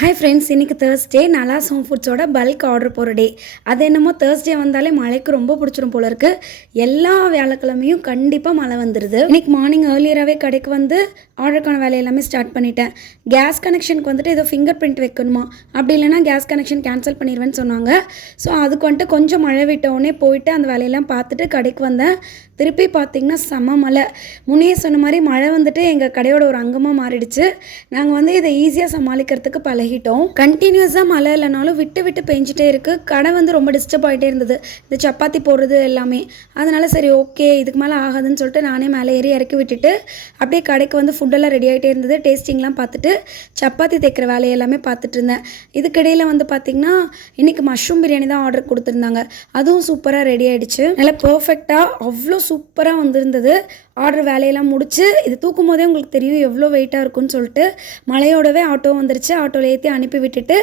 Hi friends, இன்றைக்கி Thursday Nalas home ஃபுட்ஸோட bulk order போகிற டே. அது என்னமோ தேர்ஸ்டே வந்தாலே மழைக்கு ரொம்ப பிடிச்சிரும் போல இருக்குது. எல்லா வியாழக்கிழமையும் கண்டிப்பாக மழை வந்துடுது. இன்றைக்கி மார்னிங் ஏர்லியராகவே கடைக்கு வந்து ஆர்டருக்கான வேலை எல்லாமே ஸ்டார்ட் பண்ணிட்டேன். கேஸ் கனெக்ஷனுக்கு வந்துட்டு ஏதோ ஃபிங்கர் பிரிண்ட் வைக்கணுமா, அப்படி இல்லைனா கேஸ் கனெக்ஷன் கேன்சல் பண்ணிடுவேன்னு சொன்னாங்க. ஸோ அதுக்கு வந்துட்டு கொஞ்சம் மழை விட்டவுடனே போயிட்டு அந்த வேலையெல்லாம் பார்த்துட்டு கடைக்கு வந்தேன். திருப்பி பார்த்திங்கன்னா செம மழை. முன்னையே சொன்ன மாதிரி மழை வந்துட்டு எங்கள் கடையோட ஒரு அங்கமாக மாறிடுச்சு. நாங்கள் வந்து இதை ஈஸியாக சமாளிக்கிறதுக்கு பழகிட்டோம். கண்டினியூஸாக மழை இல்லைனாலும் விட்டு விட்டு பெஞ்சிட்டே இருக்குது. கடை வந்து ரொம்ப டிஸ்டர்ப் ஆகிட்டே இருந்தது, இந்த சப்பாத்தி போடுறது எல்லாமே. அதனால் சரி ஓகே இதுக்கு மேலே ஆகாதுன்னு சொல்லிட்டு நானே மேலே ஏறி இறக்கி விட்டுட்டு அப்படியே கடைக்கு வந்து ஃபுட்டெல்லாம் ரெடி ஆகிட்டே இருந்தது. டேஸ்டிங்லாம் பார்த்துட்டு சப்பாத்தி தைக்கிற வேலையெல்லாமே பார்த்துட்டு இருந்தேன். இதுக்கிடையில் வந்து பார்த்திங்கன்னா இன்றைக்கி மஷ்ரூம் பிரியாணி தான் ஆர்டர் கொடுத்துருந்தாங்க. அதுவும் சூப்பராக ரெடி ஆகிடுச்சு. நல்லா பர்ஃபெக்டாக அவ்வளோ சூப்பராக வந்திருந்தது. ஆர்டர் வேலையெல்லாம் முடிச்சு இது தூக்கும் போதே உங்களுக்கு தெரியும் எவ்வளோ வெயிட்டாக இருக்குன்னு சொல்லிட்டு மழையோடவே ஆட்டோ வந்துருச்சு. ஆட்டோவில் ஏற்றி அனுப்பி விட்டுட்டு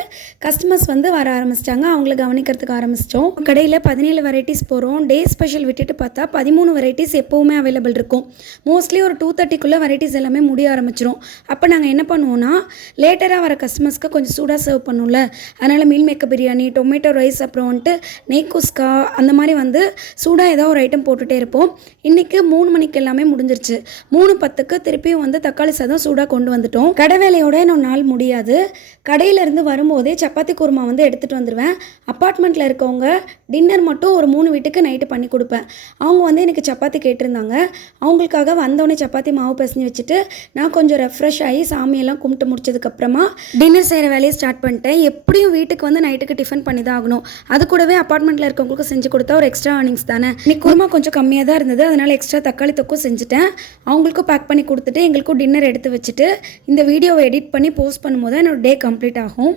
கஸ்டமர்ஸ் வந்து வர ஆரம்பிச்சிட்டாங்க. அவங்கள கவனிக்கிறதுக்கு ஆரம்பிச்சிட்டோம். கடையில் 17 வெரைட்டிஸ் போகிறோம். டே ஸ்பெஷல் விட்டுட்டு பார்த்தா 13 வெரைட்டிஸ் எப்போவுமே அவைலபிள் இருக்கும். மோஸ்ட்லி ஒரு 2:30க்குள்ளே வெரைட்டிஸ் எல்லாமே முடிய ஆரம்பிச்சிடும். அப்போ நாங்கள் என்ன பண்ணுவோன்னா லேட்டராக வர கஸ்டமர்ஸ்க்கு கொஞ்சம் சூடாக சர்வ் பண்ணும்ல, அதனால் meal maker biryani, tomato rice, அப்புறம் வந்துட்டு நெய் குஸ்கா அந்த மாதிரி வந்து சூடாக ஏதோ ஒரு ஐட்டம் போட்டுகிட்டே இருப்போம். இன்றைக்கி 3 மணிக்கு எல்லாமே முடிஞ்சிருச்சு. 3:10க்கு திருப்பியும் வந்து தக்காளி சாதம் சூடாக கொண்டு வந்துட்டோம். கடை வேலையோட இன்னும் நாள் முடியாது. கடையிலேருந்து வரும்போதே சப்பாத்தி குருமா வந்து எடுத்துகிட்டு வந்துடுவேன். அப்பார்ட்மெண்ட்டில் இருக்கவங்க டின்னர் மட்டும் ஒரு 3 வீட்டுக்கு நைட்டு பண்ணி கொடுப்பேன். அவங்க வந்து எனக்கு சப்பாத்தி கேட்டிருந்தாங்க. அவங்களுக்காக வந்தோடனே சப்பாத்தி மாவு பிசைஞ்சு வச்சுட்டு நான் கொஞ்சம் ரெஃப்ரெஷ் ஆகி சாமியெல்லாம் கும்பிட்டு முடிச்சதுக்கப்புறமா டின்னர் செய்கிற வேலையை ஸ்டார்ட் பண்ணிட்டேன். எப்படியும் வீட்டுக்கு வந்து நைட்டுக்கு டிஃபன் பண்ணி தான் ஆகணும். அது கூடவே அப்பார்ட்மெண்ட்டில் இருக்கவங்களுக்கு செஞ்சு கொடுத்தா ஒரு எக்ஸ்ட்ரா ஏர்னிங்ஸ் தானே. இன்னைக்கு குருமா கொஞ்சம் கம்மியாக தான் இருந்தது, அதனால் எக்ஸ்ட்ரா தக்காளி தொக்கும் செஞ்சுட்டேன். அவங்களுக்கும் பேக் பண்ணி கொடுத்துட்டு எங்களுக்கும் டின்னர் எடுத்து வச்சுட்டு இந்த வீடியோவை எடிட் பண்ணி போஸ்ட் பண்ணும்போது என்னோட டே கம்ப்ளீட் ஆகும்.